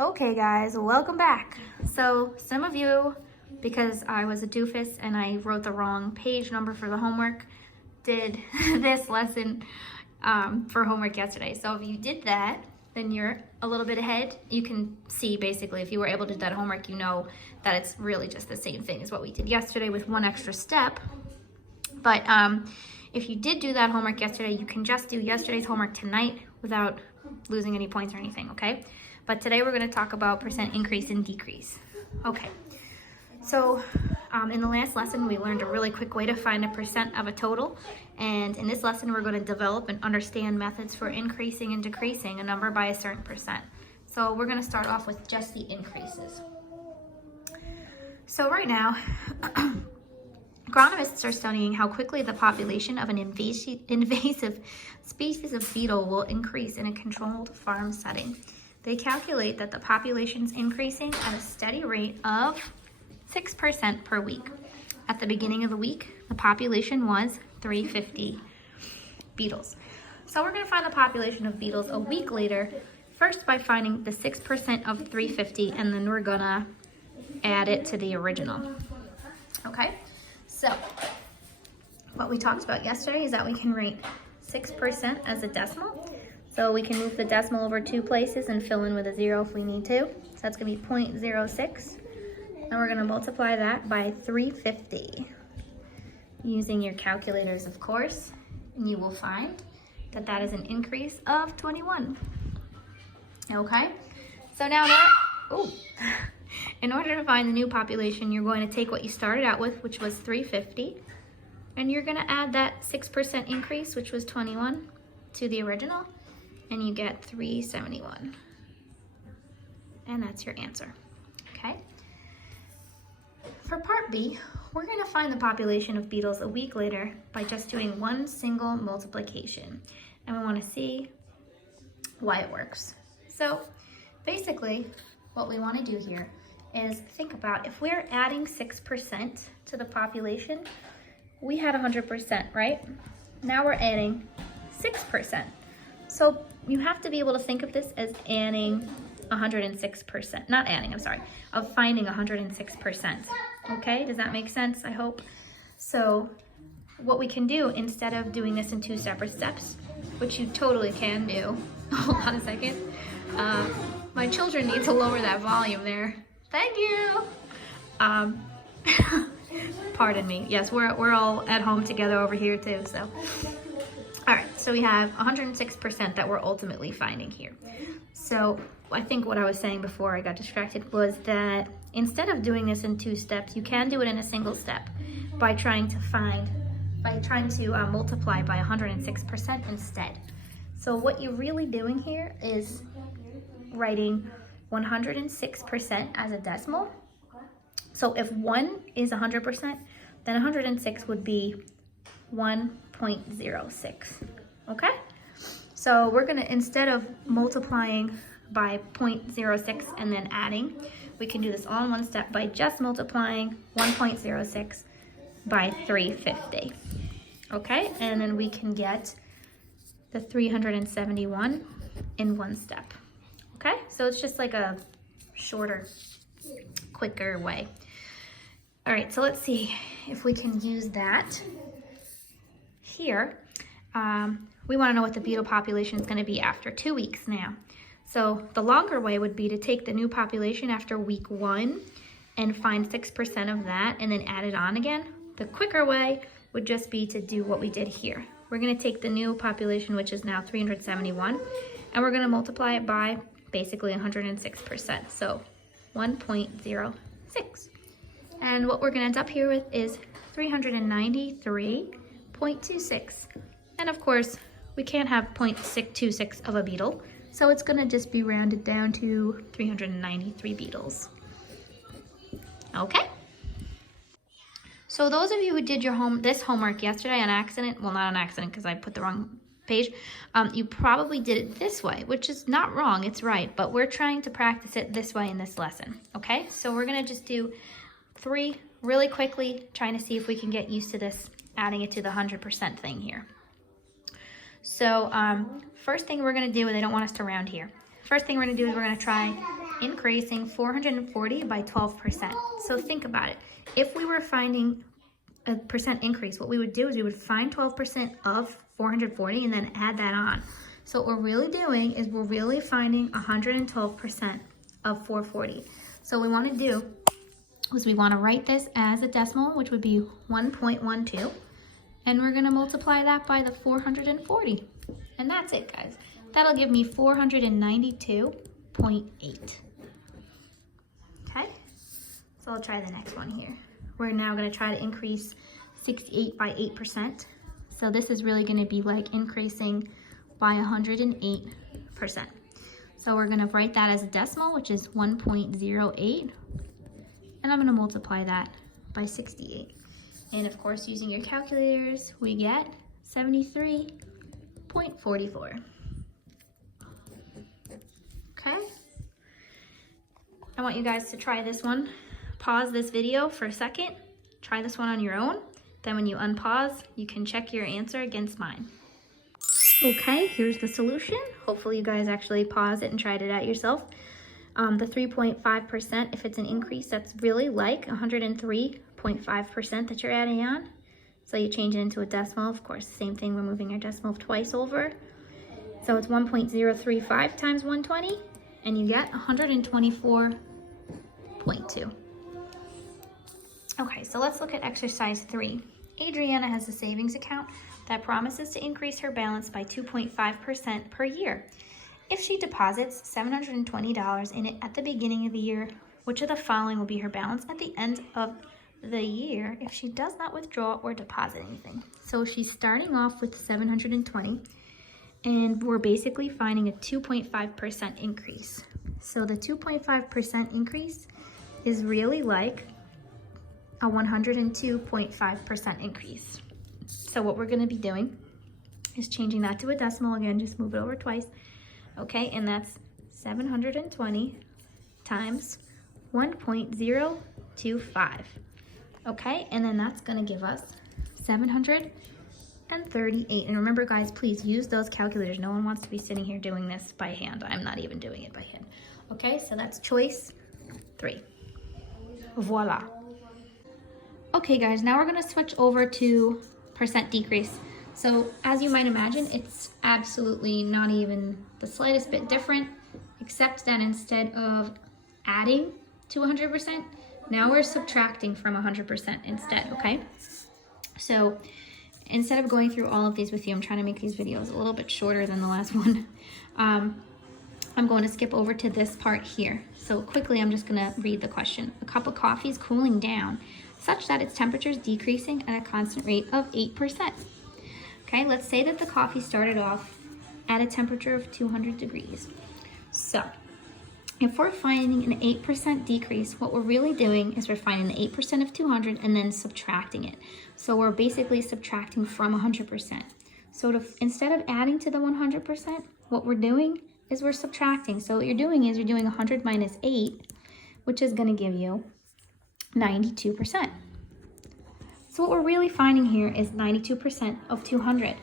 Okay guys, welcome back. So some of you, because I was a doofus and I wrote the wrong page number for the homework, did this lesson for homework yesterday. So if you did that, then you're a little bit ahead. You can see basically if you were able to do that homework, you know that it's really just the same thing as what we did yesterday with one extra step. But if you did do that homework yesterday, you can just do yesterday's homework tonight without losing any points or anything, okay? But today we're going to talk about percent increase and decrease. Okay, so in the last lesson we learned a really quick way to find a percent of a total, and in this lesson we're going to develop and understand methods for increasing and decreasing a number by a certain percent. So we're going to start off with just the increases. So right now agronomists are studying how quickly the population of an invasive species of beetle will increase in a controlled farm setting. They calculate that the population is increasing at a steady rate of 6% per week. At the beginning of the week, the population was 350 beetles. So we're going to find the population of beetles a week later, first by finding the 6% of 350, and then we're going to add it to the original. Okay, so what we talked about yesterday is that we can write 6% as a decimal. So we can move the decimal over 2 places and fill in with a 0 if we need to. So that's going to be 0.06. And we're going to multiply that by 350 using your calculators, of course. And you will find that that is an increase of 21. Okay? So now, in order to find the new population, you're going to take what you started out with, which was 350. And you're going to add that 6% increase, which was 21, to the original. And you get 371. And that's your answer, okay? For part B, we're gonna find the population of beetles a week later by just doing one single multiplication. And we wanna see why it works. So basically, what we wanna do here is think about if we're adding 6% to the population, we had 100%, right? Now we're adding 6%. So you have to be able to think of this as adding 106%, not adding, I'm sorry, of finding 106%. Okay, does that make sense? I hope. So what we can do instead of doing this in 2 separate steps, which you totally can do, hold on a second. My children need to lower that volume there. Thank you. Pardon me. Yes, we're all at home together over here too, so. All right, so we have 106% that we're ultimately finding here. So I think what I was saying before I got distracted was that instead of doing this in 2 steps, you can do it in a single step by trying to multiply by 106% instead. So what you're really doing here is writing 106% as a decimal. So if 1 is 100%, then 106 would be 1.06, okay? So we're gonna, instead of multiplying by 0.06 and then adding, we can do this all in one step by just multiplying 1.06 by 350, okay? And then we can get the 371 in one step, okay? So it's just like a shorter, quicker way. All right, so let's see if we can use that. Here, we want to know what the beetle population is going to be after 2 weeks now. So the longer way would be to take the new population after week 1 and find 6% of that and then add it on again. The quicker way would just be to do what we did here. We're going to take the new population, which is now 371, and we're going to multiply it by basically 106%, so 1.06. And what we're going to end up here with is 393.26. And of course, we can't have 0.626 of a beetle, so it's gonna just be rounded down to 393 beetles. Okay? So those of you who did this homework yesterday on accident, well, not on accident because I put the wrong page, you probably did it this way, which is not wrong, it's right, but we're trying to practice it this way in this lesson, okay? So we're gonna just do 3 really quickly, trying to see if we can get used to this, adding it to the 100% thing here. So first thing we're gonna do, and they don't want us to round here. First thing we're gonna do is we're gonna try increasing 440 by 12%. So think about it. If we were finding a percent increase, what we would do is we would find 12% of 440 and then add that on. So what we're really doing is we're really finding 112% of 440. So what we want to do is we want to write this as a decimal, which would be 1.12, and we're going to multiply that by the 440. And that's it, guys. That'll give me 492.8. Okay, so I'll try the next one here. We're now going to try to increase 68 by 8%. So this is really going to be like increasing by 108%. So we're going to write that as a decimal, which is 1.08. And I'm going to multiply that by 68. And of course, using your calculators, we get 73.44. Okay? I want you guys to try this one. Pause this video for a second. Try this one on your own. Then when you unpause, you can check your answer against mine. Okay, here's the solution. Hopefully you guys actually paused it and tried it out yourself. The 3.5%, if it's an increase, that's really like 103.5% that you're adding on. So you change it into a decimal. Of course, same thing, we're moving our decimal twice over. So it's 1.035 times 120, and you get 124.2. Okay, so let's look at exercise 3. Adriana has a savings account that promises to increase her balance by 2.5% per year. If she deposits $720 in it at the beginning of the year, which of the following will be her balance at the end of the year if she does not withdraw or deposit anything? So she's starting off with 720, and we're basically finding a 2.5% increase. So the 2.5% increase is really like a 102.5% increase. So what we're going to be doing is changing that to a decimal. Again, just move it over twice. Okay, and that's 720 times 1.025. Okay, and then that's going to give us 738. And remember, guys, please use those calculators. No one wants to be sitting here doing this by hand. I'm not even doing it by hand. Okay, so that's choice 3. Voila. Okay, guys, now we're going to switch over to percent decrease. So as you might imagine, it's absolutely not even the slightest bit different, except that instead of adding to 100%, now we're subtracting from 100% instead, okay? So instead of going through all of these with you, I'm trying to make these videos a little bit shorter than the last one. I'm going to skip over to this part here. So quickly, I'm just going to read the question. A cup of coffee is cooling down such that its temperature is decreasing at a constant rate of 8%. Okay, let's say that the coffee started off at a temperature of 200 degrees. So if we're finding an 8% decrease, what we're really doing is we're finding the 8% of 200 and then subtracting it. So we're basically subtracting from 100%. So instead of adding to the 100%, what we're doing is we're subtracting. So what you're doing is you're doing 100 minus 8, which is going to give you 92%. So what we're really finding here is 92% of 200.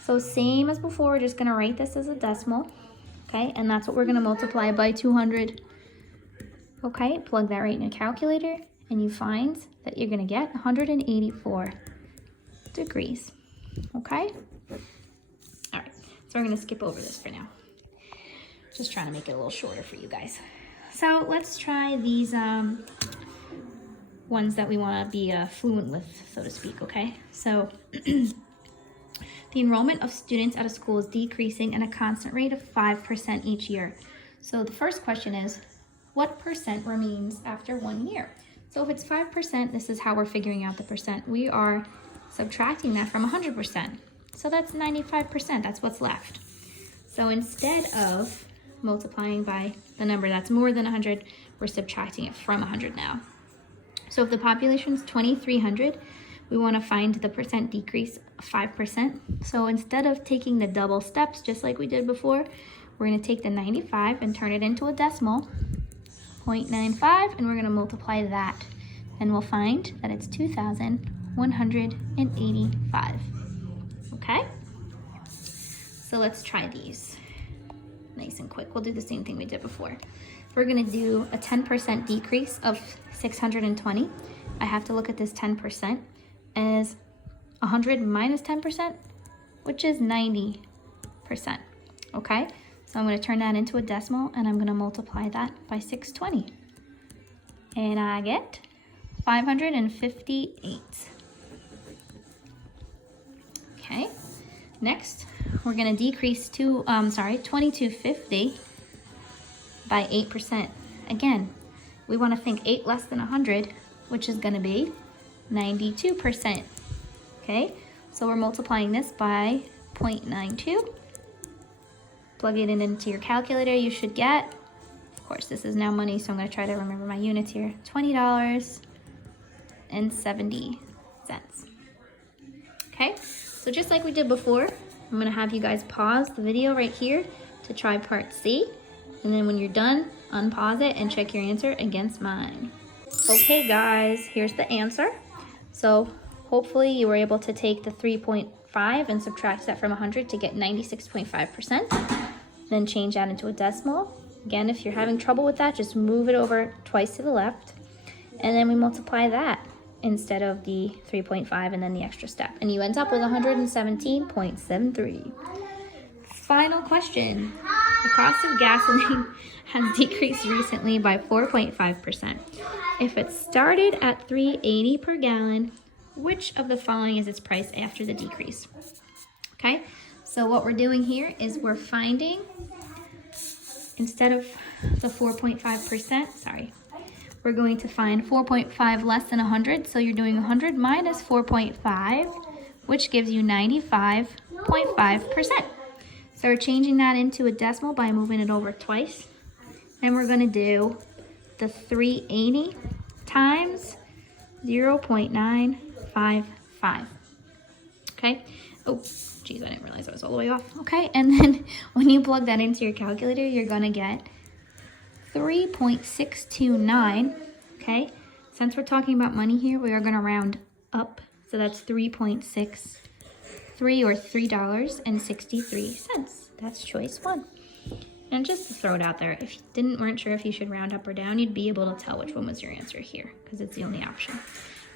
So same as before, we're just going to write this as a decimal, okay? And that's what we're going to multiply by 200. Okay, plug that right in your calculator, and you find that you're going to get 184 degrees, okay? All right, so we're going to skip over this for now. Just trying to make it a little shorter for you guys. So let's try these ones that we want to be fluent with, so to speak, okay? So the enrollment of students at a school is decreasing at a constant rate of 5% each year. So the first question is, what percent remains after 1 year? So if it's 5%, this is how we're figuring out the percent. We are subtracting that from 100%. So that's 95%, that's what's left. So instead of multiplying by the number that's more than 100, we're subtracting it from 100 now. So if the population is 2,300, we want to find the percent decrease of 5%. So instead of taking the double steps, just like we did before, we're going to take the 95 and turn it into a decimal, 0.95, and we're going to multiply that. And we'll find that it's 2,185. Okay? So let's try these. nice and quick. We'll do the same thing we did before. We're gonna do a 10% decrease of 620. I have to look at this 10% as 100 minus 10%, which is 90%, okay? So I'm gonna turn that into a decimal and I'm gonna multiply that by 620. And I get 558. Okay, next we're gonna decrease 2250 by 8%. Again, we wanna think 8 less than 100, which is gonna be 92%. Okay, so we're multiplying this by 0.92. Plug it in into your calculator, you should get, of course this is now money, so I'm gonna try to remember my units here, $20.70. Okay, so just like we did before, I'm gonna have you guys pause the video right here to try part C, and then when you're done, unpause it and check your answer against mine. Okay guys, here's the answer. So hopefully you were able to take the 3.5 and subtract that from 100 to get 96.5%. Then change that into a decimal. Again, if you're having trouble with that, just move it over twice to the left. And then we multiply that instead of the 3.5 and then the extra step. And you end up with 117.73. Final question. The cost of gasoline has decreased recently by 4.5%. If it started at $3.80 per gallon, which of the following is its price after the decrease? Okay, so what we're doing here is we're finding, instead of the 4.5%, we're going to find 4.5 less than 100. So you're doing 100 minus 4.5, which gives you 95.5%. So we're changing that into a decimal by moving it over twice. And we're gonna do the 380 times 0.955. Okay. Oh, geez, I didn't realize I was all the way off. Okay, and then when you plug that into your calculator, you're gonna get 3.629. Okay, since we're talking about money here, we are gonna round up. So that's 3.63 or $3.63. That's choice one. And just to throw it out there, if you weren't sure if you should round up or down, you'd be able to tell which one was your answer here because it's the only option.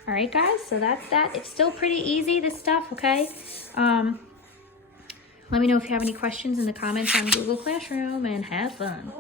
All right, guys, so that's that. It's still pretty easy, this stuff, okay? Let me know if you have any questions in the comments on Google Classroom, and have fun.